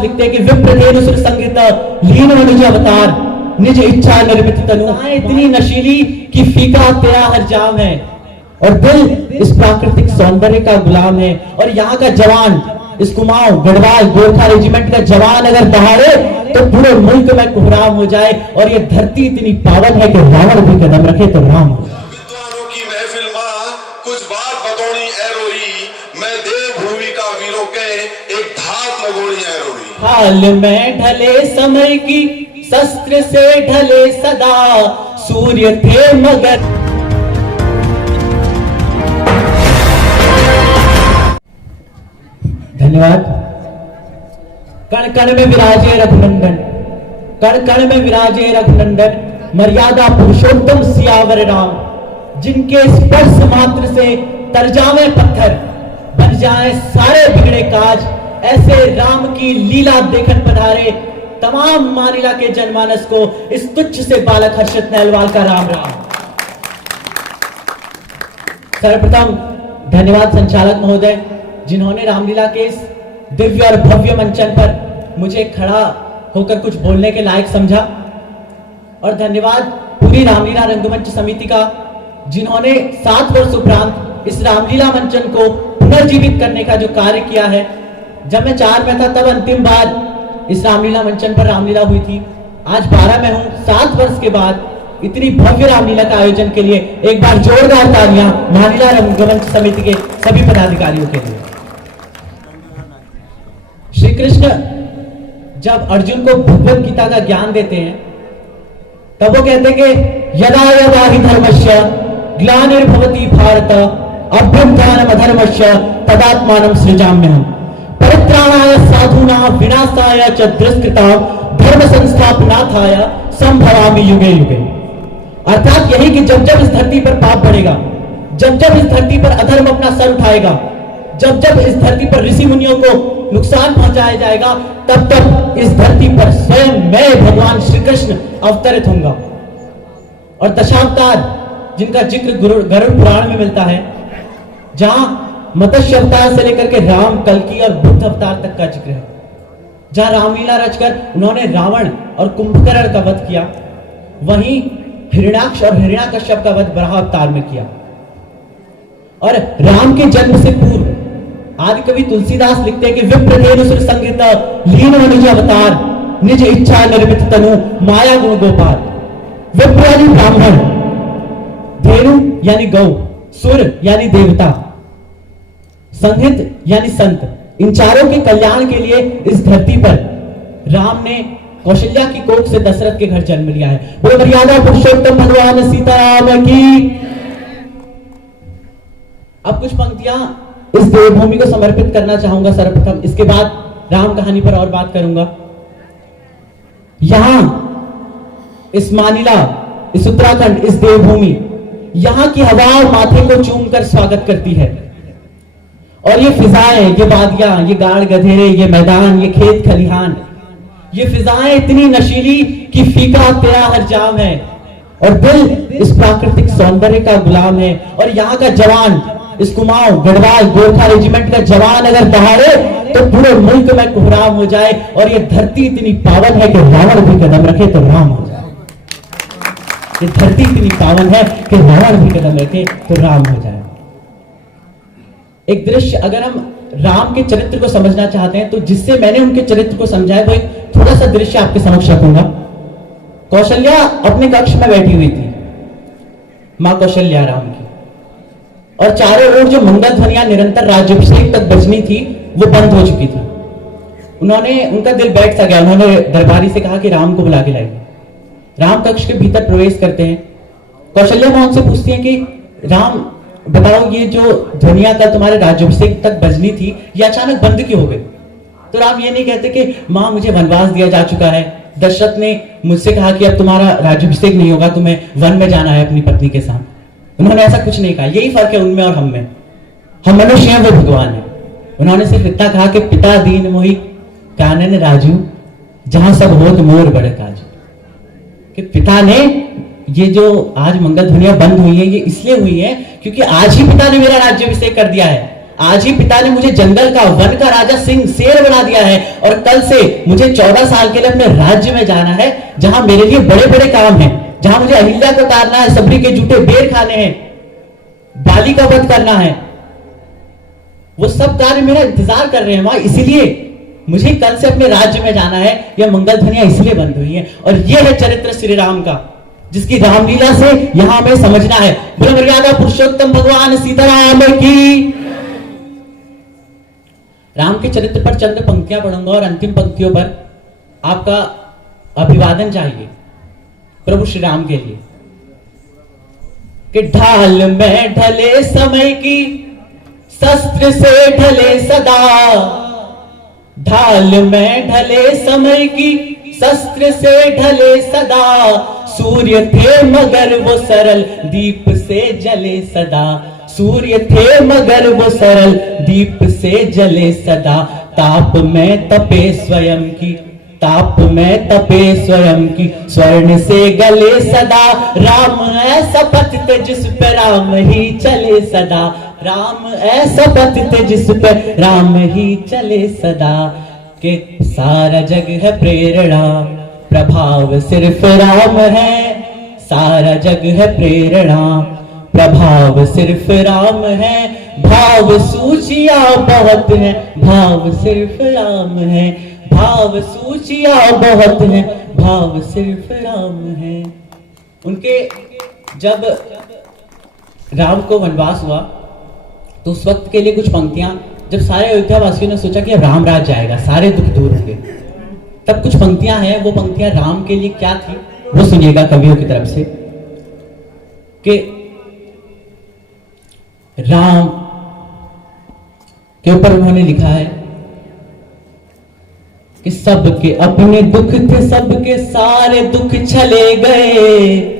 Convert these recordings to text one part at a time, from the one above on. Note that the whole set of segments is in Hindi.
लिखते हैं कि विप्रधेनु सुर संगीत लीन मनुज अवतार निज इच्छा निर्मित तनु इतनी नशीली कि फीका तेरा हर जाम है और दिल इस प्राकृतिक सौंदर्य का गुलाम है। और यहाँ का जवान, इस कुमाऊं गढ़वाल गोरखा रेजिमेंट का जवान अगर दहाड़े तो पूरे मुल्क में कोहराम हो जाए। और ये धरती इतनी पावन है कि रावण भी कदम रखे तो राम हो। विद्वानों की महफिल मां कुछ बात बतौनी ए रोई, मैं देवभूमि का वीरों के एक धात लगोड़ी ए रोई। हाल में ढले समय की शस्त्र से ढले सदा सूर्य थे मगर। धन्यवाद। कण कण में विराजे रघुनंदन, कण कण में विराजे रघुनंदन, मर्यादा पुरुषोत्तम सियावर राम, जिनके स्पर्श मात्र से तर जावे पत्थर, बन जाए सारे बिगड़े काज। ऐसे राम की लीला देखन पधारे तमाम मानिला के जनमानस को इस तुच्छ से बालक हर्षित नहलवाल का राम राम। सर्वप्रथम धन्यवाद संचालक महोदय, जिन्होंने रामलीला के इस दिव्य और भव्य मंचन पर मुझे खड़ा होकर कुछ बोलने के लायक समझा। और धन्यवाद पूरी रामलीला रंगमंच समिति का, जिन्होंने 7 वर्ष उपरांत इस रामलीला मंचन को पुनर्जीवित करने का जो कार्य किया है। जब मैं 4 में था तब अंतिम बार इस रामलीला मंचन पर रामलीला हुई थी। आज 12 में हूं। 7 वर्ष के बाद इतनी भव्य रामलीला का आयोजन के लिए एक बार जोरदार तालियां रामलीला रंगमंच समिति के सभी पदाधिकारियों के लिए। श्री कृष्ण जब अर्जुन को भगवत गीता का ज्ञान देते हैं तब वो कहते हैं कि यदा यदा हि धर्मस्य ग्लानिर्भवति भारत अभ्युत्थानम् अधर्मस्य तदात्मानं सृजाम्यहम् परित्राणाय साधूनां विनाशाय च दुष्कृतां धर्म संस्थापनार्थाय संभवामि युगे युगे। अर्थात यही कि जब जब इस धरती पर पाप बढ़ेगा, जब जब इस धरती पर अधर्म अपना सर उठाएगा, जब जब इस धरती पर ऋषि मुनियों को नुकसान पहुंचाया जाएगा, तब तब इस धरती पर स्वयं मैं भगवान श्री कृष्ण अवतरित होऊंगा। और दशावतार जिनका जिक्र गरुड़ पुराण में मिलता है, जहां मत्स्य अवतार से लेकर के राम, कल्कि और बुद्ध अवतार तक का जिक्र है, जहां रामलीला रचकर उन्होंने रावण और कुंभकर्ण का वध किया, वहीं हिरण्याक्ष और हिरण्याकश्यप का वध बराह अवतार में किया। और राम के जन्म से पूर्व आदि कवि तुलसीदास लिखते हैं कि विप्रधेनु सुर संगीत लीन मनुज अवतार निज इच्छा निर्मित तनु माया गुण गोपाल। विप्र यानी ब्राह्मण, धेनु यानी गौ, सुर यानी देवता, संहित यानी संत, इन चारों के कल्याण के लिए इस धरती पर राम ने कौशल्या की कोख से दशरथ के घर जन्म लिया है। वो मर्यादा पुरुषोत्तम भगवान सीताराम की। अब कुछ पंक्तियां इस देवभूमि को समर्पित करना चाहूंगा सर्वप्रथम, इसके बाद राम कहानी पर और बात करूंगा। यहां इस मानिला, इस उत्तराखंड, इस देवभूमि, यहां की हवा माथे को चूमकर स्वागत करती है। और ये फिजाएं, ये वादियां, ये गाड़ गधेरे, ये मैदान, ये खेत खलिहान, ये फिजाएं इतनी नशीली कि फीका तेरा हर जाम है और दिल इस प्राकृतिक सौंदर्य का गुलाम है। और यहाँ का जवान, इस कुमाऊं गढ़वाल गोरखा रेजिमेंट का जवान अगर दहाड़े तो पूरे मुल्क में कोहराम हो जाए। और ये धरती इतनी पावन है कि रावण भी कदम रखे तो राम हो जाए। ये धरती इतनी पावन है कि रावण भी कदम रखे तो राम हो जाए। एक दृश्य, अगर हम राम के चरित्र को समझना चाहते हैं तो जिससे मैंने उनके चरित्र को समझा है वो एक थोड़ा सा दृश्य आपके समक्ष रखूंगा। कौशल्या अपने कक्ष में बैठी हुई थी, मां कौशल्या राम की, और चारों ओर जो मंगल ध्वनियां निरंतर राज्याभिषेक तक बजनी थी वो बंद हो चुकी थी। उनका दिल बैठ सा गया। उन्होंने दरबारी से कहा कि राम को बुला के लाइए। राम कक्ष के भीतर प्रवेश करते हैं। कौशल्या मां उनसे पूछती हैं कि राम बताओ, ये जो ध्वनियां कल तुम्हारे राज्याभिषेक तक बजनी थी ये अचानक बंद क्यों हो गई? तो राम ये नहीं कहते कि मां मुझे वनवास दिया जा चुका है, दशरथ ने मुझसे कहा कि अब तुम्हारा राज्याभिषेक नहीं होगा, तुम्हें वन में जाना है अपनी पत्नी के साथ। उन्होंने ऐसा कुछ नहीं कहा। यही फर्क है उनमें और हम में। हम मनुष्य हैं, वो भगवान है। उन्होंने सिर्फ इतना कहा कि पिता दीन मोहि कानन राजू, जहां सब होत मोर बड़े काजू। कि पिता ने ये जो आज मंगल ध्वनियां बंद हुई है ये इसलिए हुई है क्योंकि आज ही पिता ने मेरा राज्याभिषेक कर दिया है। आज ही पिता ने मुझे जंगल का, वन का राजा, सिंह, शेर बना दिया है और कल से मुझे 14 साल के लिए अपने राज्य में जाना है, जहां मेरे लिए बड़े बड़े काम हैं, जहां मुझे अहिल्या को उतारना है, सबरी के जूठे बेर खाने हैं, बाली का वध करना है। वो सब कार्य मेरा इंतजार कर रहे हैं वहां, इसीलिए मुझे कल से अपने राज्य में जाना है। यह मंगल ध्वनियां इसलिए बंद हुई हैं। और यह है चरित्र श्री राम का, जिसकी रामलीला से यहां हमें समझना है। बोलो मर्यादा पुरुषोत्तम भगवान सीताराम की। राम के चरित्र पर चंद पंक्तियां पढ़ूंगा और अंतिम पंक्तियों पर आपका अभिवादन चाहिए प्रभु श्री राम के लिए। कि ढाल में ढले समय की, शस्त्र से ढले सदा, ढाल में ढले समय की, शस्त्र से ढले सदा, सूर्य थे मगर वो सरल, दीप से जले सदा, सूर्य थे मगर वो सरल, दीप से जले सदा, ताप में तपे स्वयं की, ताप में तपे स्वयं की, स्वर्ण से गले सदा, राम ऐसा पथ थे जिस पे राम ही चले सदा, राम ऐसा पथ थे जिस पे राम ही चले सदा। के सारा जग है प्रेरणा, प्रभाव सिर्फ राम है, सारा जग है प्रेरणा, प्रभाव सिर्फ राम है, भाव सूचियां बहुत है, भाव सिर्फ राम है, भाव सूचियां बहुत है, भाव सिर्फ राम है। उनके जब राम को वनवास हुआ तो उस वक्त के लिए कुछ पंक्तियां, जब सारे अयोध्या वासियों ने सोचा कि अब राम राज जाएगा, सारे दुख दूर होंगे, तब कुछ पंक्तियां हैं। वो पंक्तियां राम के लिए क्या थी वो सुनिएगा कवियों की तरफ से। कि राम के ऊपर उन्होंने लिखा है कि सबके अपने दुख थे, सबके सारे दुख चले गए,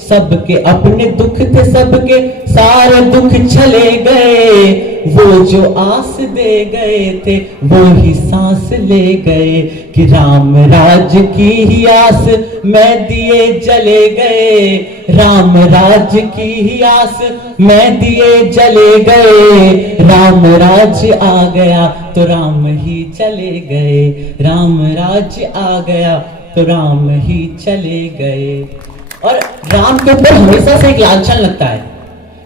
सबके अपने दुख थे, सबके सारे दुख चले गए, वो जो आस दे गए थे वो ही सांस ले गए, कि राम राज की ही आस में दिए जले गए, राम राज की ही आस में दिए जले गए, राम राज आ गया तो राम ही चले गए, राम राज आ गया तो राम ही चले गए। और राम के ऊपर हमेशा से एक लांछन लगता है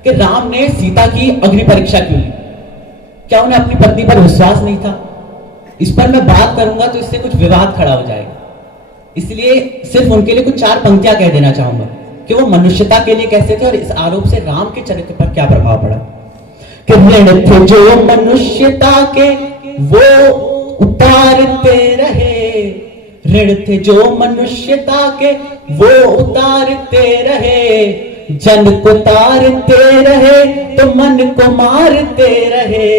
कि राम ने सीता की अग्नि परीक्षा क्यों ली? क्या उन्हें अपनी पत्नी पर विश्वास नहीं था? इस पर मैं बात करूंगा तो इससे कुछ विवाद खड़ा हो जाएगा, इसलिए सिर्फ उनके लिए कुछ 4 पंक्तियां कह देना चाहूंगा कि वो मनुष्यता के लिए कैसे थे और इस आरोप से राम के चरित्र पर क्या प्रभाव पड़ा। कि ऋण थे जो मनुष्यता के वो उतारते रहे, ऋण थे जो मनुष्यता के वो उतारते रहे, जन को तारते रहे तो मन को मारते रहे,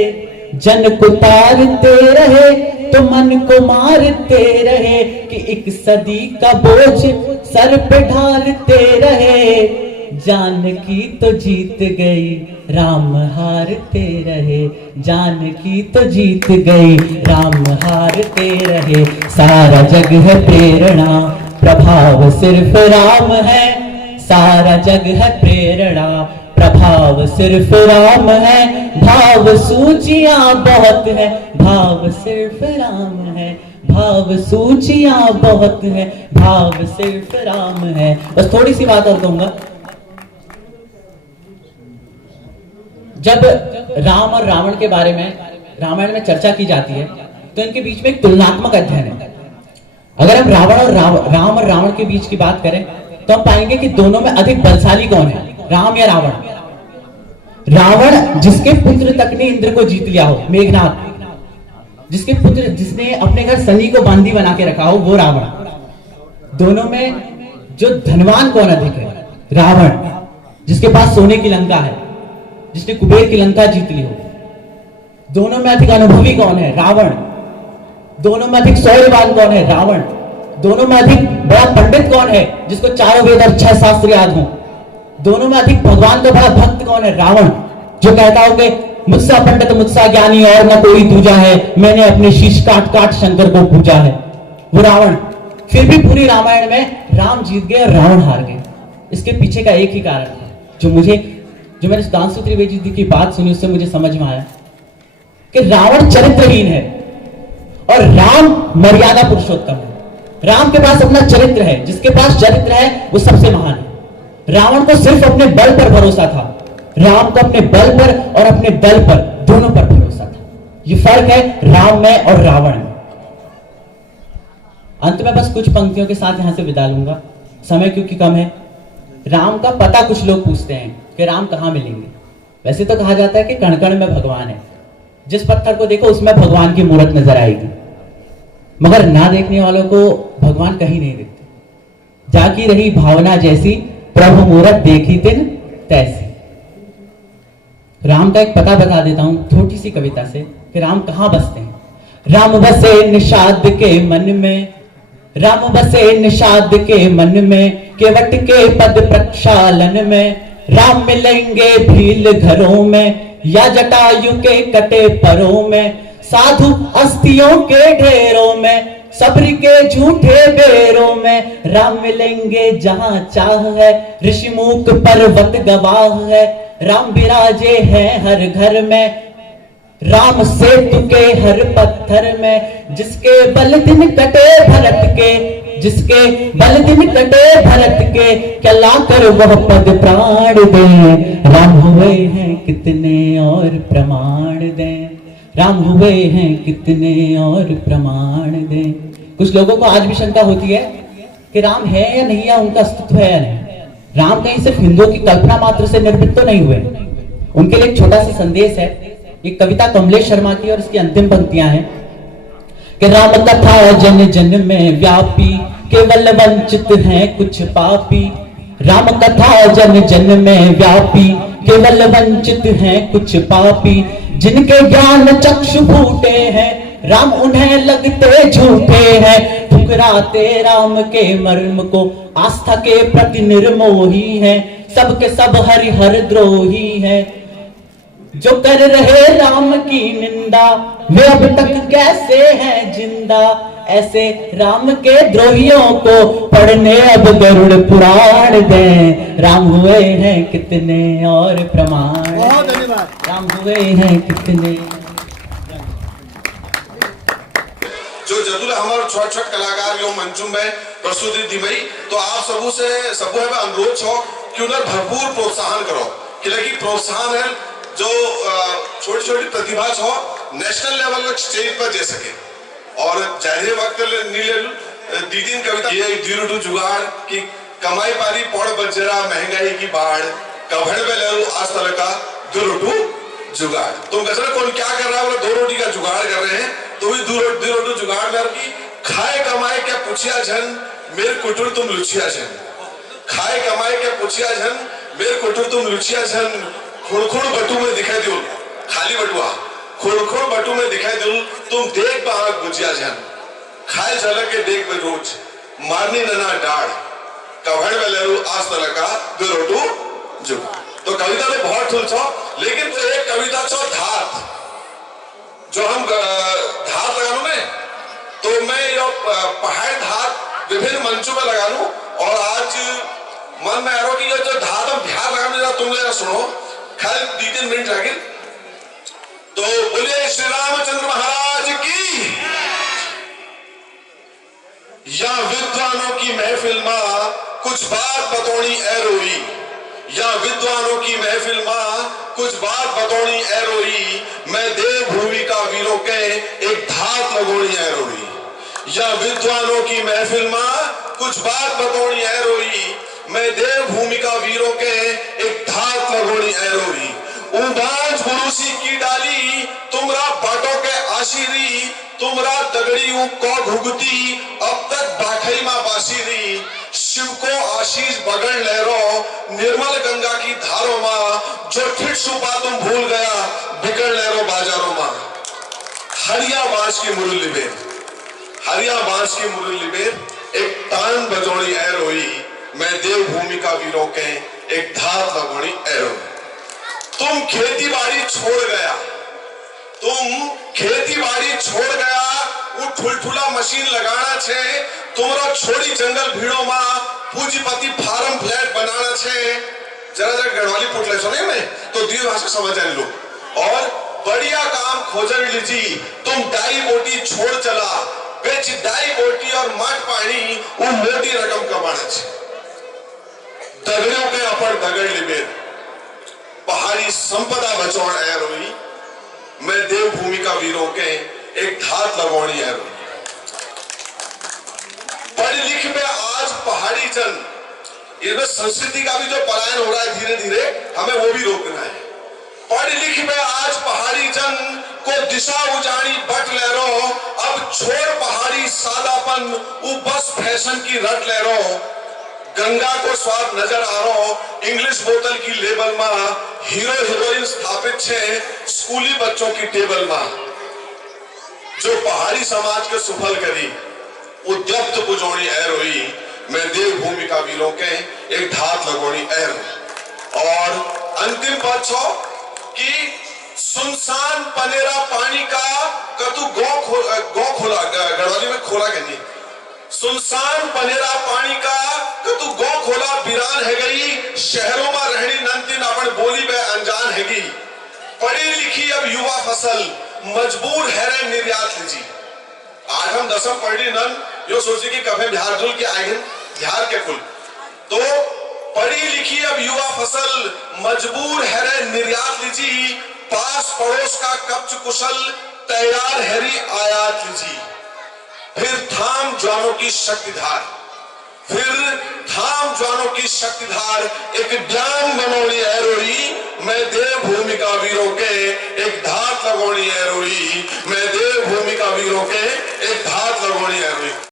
जन को तारते रहे तो मन को मारते रहे, कि एक सदी का बोझ सर पे ढालते रहे, जानकी तो जीत गई राम हारते रहे, जानकी तो जीत गई राम हारते रहे, सारा जग है प्रेरणा, प्रभाव सिर्फ राम है, सारा जग है प्रेरणा, प्रभाव सिर्फ राम है, भाव सूचियां बहुत है, भाव सिर्फ राम है, भाव सूचियां बहुत है, भाव सिर्फ राम है। बस थोड़ी सी बात और कहूंगा। जब राम और रावण के बारे में रामायण में चर्चा की जाती है तो इनके बीच में एक तुलनात्मक अध्ययन है। अगर हम राम और रावण के बीच की बात करें तो हम पाएंगे कि दोनों में अधिक बलशाली कौन है, राम या रावण? रावण जिसके पुत्र तक ने इंद्र को जीत लिया हो, मेघनाथ, जिसके पुत्र, जिसने अपने घर शनि को बांदी बना के रखा हो, वो रावण। दोनों में जो धनवान कौन अधिक है? रावण, जिसके पास सोने की लंका है, जिसने कुबेर की लंका जीत ली हो। दोनों में अधिक अनुभवी कौन है? रावण। दोनों में अधिक शौर्यवान कौन है? रावण। दोनों में अधिक बड़ा पंडित कौन है, जिसको चारों वेद और 6 शास्त्र याद हो? दोनों में अधिक भगवान का बड़ा भक्त कौन है? रावण, जो कहता हो कि मुझसा पंडित मुझसा ज्ञानी और न कोई दूजा है, मैंने अपने शीश काट काट शंकर को पूजा है, वो रावण। फिर भी पूरी रामायण में राम जीत गए और रावण हार गए। इसके पीछे का एक ही कारण है जो मैंने सुधांशु त्रिवेदी जी की बात सुनी, उससे मुझे समझ में आया कि रावण चरित्रहीन है और राम मर्यादा पुरुषोत्तम है। राम के पास अपना चरित्र है, जिसके पास चरित्र है वो सबसे महान है। रावण को सिर्फ अपने बल पर भरोसा था, राम को अपने बल पर और अपने दल पर, दोनों पर भरोसा था। ये फर्क है राम में और रावण में। अंत में बस कुछ पंक्तियों के साथ यहां से विदा लूंगा, समय क्योंकि कम है। राम का पता कुछ लोग पूछते हैं कि राम कहां मिलेंगे। वैसे तो कहा जाता है कि कण कण में भगवान है, जिस पत्थर को देखो उसमें भगवान की मूर्त नजर आएगी, मगर ना देखने वालों को भगवान कहीं नहीं दिखते। जाकी रही भावना जैसी, प्रभु मूरत देखी तिन तैसी। राम का एक पता बता देता हूं छोटी सी कविता से कि राम कहां बसते हैं। राम बसे निषाद के मन में, राम बसे निषाद के मन में, केवट के पद प्रक्षालन में। राम मिलेंगे भील घरों में, या जटायु के कटे परों में। साधु अस्थियों के ढेरों में, सब्र के झूठे बेरों में। राम मिलेंगे जहां चाह है, ऋषि मूक पर्वत गवाह है। राम विराजे हैं हर घर में, राम सेतु के हर पत्थर में। जिसके बल दिन कटे भरत के, जिसके बल दिन कटे भरत के, क्या लाकर वह पद प्राण दे। राम हुए हैं कितने और प्रमाण दें, राम हुए हैं कितने और प्रमाण दें। कुछ लोगों को आज भी शंका होती है कि राम है या नहीं है, उनका अस्तित्व है या नहीं। राम कहीं सिर्फ हिंदुओं की कल्पना मात्र से निर्मित तो नहीं हुए। उनके लिए एक छोटा सा संदेश है, एक कविता कमलेश शर्मा की और इसकी अंतिम पंक्तियां हैं कि राम कथा जन जन में व्यापी, केवल वंचित हैं कुछ पापी। राम कथा जन जन में व्यापी, केवल वंचित हैं कुछ पापी। जिनके ज्ञान चक्षु फूटे हैं, राम उन्हें लगते झूठे हैं। ठुकराते राम के मर्म को, आस्था के प्रति निर्मोही है। सबके सब हरिहर द्रोही है, जो कर रहे राम की निंदा, वे अब तक कैसे हैं जिंदा। ऐसे राम के द्रोहियों को पढ़ने अब गरुड़ पुराण दें। राम हुए हैं कितने और प्रमाण, बहुत धन्यवाद। राम हुए हैं कितने। जो जदुल हमारे छोट छोट कलाकार यो मंचू में प्रस्तुति दी मई, तो आप सबू से सबू है अनुरोध छो कि उन्हें भरपूर प्रोत्साहन करो, कि प्रोत्साहन है जो छोटी छोटी प्रतिभा छो नेशनल लेवल पर स्टेज पर दे सके। और जाहिर वक्त दीदी कविता ये दीरुटू जुगाड़ की कमाई पारी पौड़ बजरा महंगाई की बाढ़, कभड़ में लरू आज तरह का दुरुटू जुगाड़। तुम कसर कौन क्या कर रहा है, बोले 2 रोटी का जुगाड़ कर रहे हैं, तो भी 2 रोटी जुगाड़ में की खाए कमाए क्या पूछिया झन, मेरे कुटुर तुम लुचिया झन। खाए कमाए क्या पूछिया झन, मेरे कुटुर तुम लुचिया झन। खुड़खुड़ बटू में दिखाई दो, खाली बटुआ खुड़खुड़ बटू में दिखाई दो, तुम देख बहा गुजिया झन। खाए झलक के देख में रोज, मारनी नना डाढ़, कभड़ में लरू आज तरह का 2 रोटू जुगाड़। तो कविता में बहुत ठुल छो, लेकिन तो एक कविता छो धात, जो हम धात लगा लू में, तो मैं यो पहाड़ धात विभिन्न मंचों में लगा लू। और आज मन में आ रहा कि जो धात हम ध्यान लगाने जा, तुम जरा सुनो, खाली 2-3 मिनट लगे। तो बोलिए श्री रामचंद्र महाराज की। या विद्वानों की महफिल मां कुछ बात बतौनी ए रोई, या विद्वानों की महफिल मां कुछ बात बतौनी ए रोई। मैं देव भूमि का वीरों के एक धात लगोनी ए रोई। या विद्वानों की महफिल मां कुछ बात बतौनी ए रोई। मैं देव भूमि का वीरों के एक धात लगोनी ए रोई। उबांज बुरुसी की डाली तुमरा बाटों के आशीरी। तुमरा दगड़ी को भुगती अब तक बाखई मां बासीरी। शिव को आशीष बगड़ लहरो निर्मल गंगा की धारों मां। जो ठिठ सुपा तुम भूल गया बिगड़ लहरो बाजारों मां। हरिया बांस की मुरली बेर, हरिया बांस की मुरली बेर एक तान बजोड़ी ए रोई। मैं देव भूमि का वीरों के एक धात लगोड़ी ए रोई। तुम खेती बाड़ी छोड़ गया, तुम खेती बाड़ी छोड़ गया, वो ठुलठुला मशीन लगाना छे। तुमरा छोड़ी जंगल भीड़ों मां पूंजीपति फार्म फ्लैट बनाना छे। जरा जरा गढ़वाली पुटले सुने में तो 2 भाषा समझ आए लोग। और बढ़िया काम खोजन लीजी तुम डाई बोटी छोड़ चला बेच डाई बोटी और मठ पानी वो मोटी रकम कमाने छे दगड़ों के अपन दगड़ लिबे पहाड़ी संपदा बचाउण आया रोई मैं देवभूमि का वीरों के एक धात लगौनी है रोई पढ़ लिख में आज पहाड़ी जन इसमें संस्कृति का भी जो पलायन हो रहा है धीरे धीरे हमें वो भी रोकना है पढ़ लिख में आज पहाड़ी जन को दिशा उजाड़ी बट ले रो अब छोड़ पहाड़ी सादापन वो बस फैशन की रट ले रो गंगा को स्वाद नजर आ रहा इंग्लिश बोतल की लेबल में हीरो हीरोइन स्थापित छे स्कूली बच्चों की टेबल में जो पहाड़ी समाज के सुफल करी उद्यप्त बुझोनी एर हुई मैं देवभूमि का वीरों के एक धात लगोनी एर और अंतिम पद छो कि सुनसान पनेरा पानी का कतु गौ खोला गढ़वाली में खोला के नहीं सुनसान पनेरा पानी का कतु गौ खोला वीरान है गई शहरों में रहनी नंतिन अपन बोली में अनजान हैगी पढ़ी लिखी अब युवा फसल मजबूर है रे निर्यात लीजी आठम दसम पढ़ी नन यो सोची कि कफे बिहार जुल के आए बिहार के कुल तो पढ़ी लिखी अब युवा फसल मजबूर है रे निर्यात लीजी पास पड़ोस का कब्ज कुशल तैयार हैरी आयात लीजी फिर थाम जवानों की शक्तिधार एक ज्ञान बनोनी है रोई मैं देवभूमि का वीरों के एक धात लगोनी है रोई मैं देवभूमि का वीरों के एक धात लगोनी है रोई।